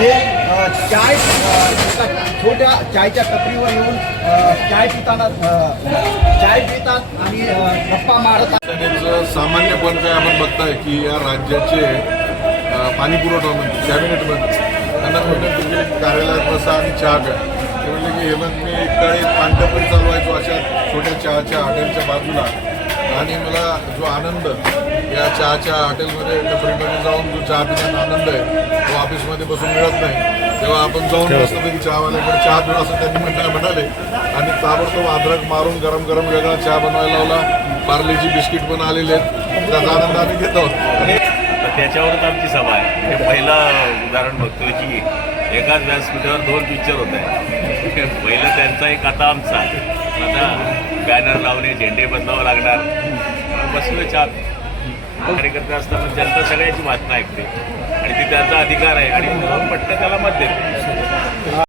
हे चाय छोट्या चायच्या टपरीवर येऊन चाय पितात आणि गप्पा मारतात. सामान्यपण काय आपण बघताय की या राज्याचे पाणी पुरवठा मंत्री कॅबिनेट मंत्री त्यांना म्हटलं तुम्ही कार्यालयात बसा आणि चहा प्या. ते म्हणले की हेमंत मी काही पानटपरी चालवायचो अशा छोट्या चहाच्या हॉटेलच्या बाजूला आणि मला जो आनंद या चहाच्या हॉटेलमध्ये टपरीमध्ये जाऊन जो चहा पिण्याचा आनंद आहे तो ऑफिसमध्ये बसून मिळत नाही. तेव्हा आपण जाऊन मस्तपैकी चहावाल्याकडे चहा पिऊ असं त्यांनी म्हणाले आणि ताबडतोब अद्रक मारून गरम गरम वेगळा चहा बनवायला लावला. पार्लेची बिस्किट पण आलेले आहेत, त्याचा आनंद आम्ही घेत आहोत. त्याच्यावरच आमची सभा आहे. हे पहिलं उदाहरण बघतोय की एकाच व्यासपीठावर 2 पिक्चर होत आहे. पहिलं त्यांचा एक, आता आमचा. आता बॅनर लावणे, झेंडे बदलावं लागणार. बसलो चहा कार्यकर्ते असताना जनता सगळ्याची बातमी ऐकते आणि ती त्यांचा अधिकार आहे आणि पट्ट त्याला मत देते.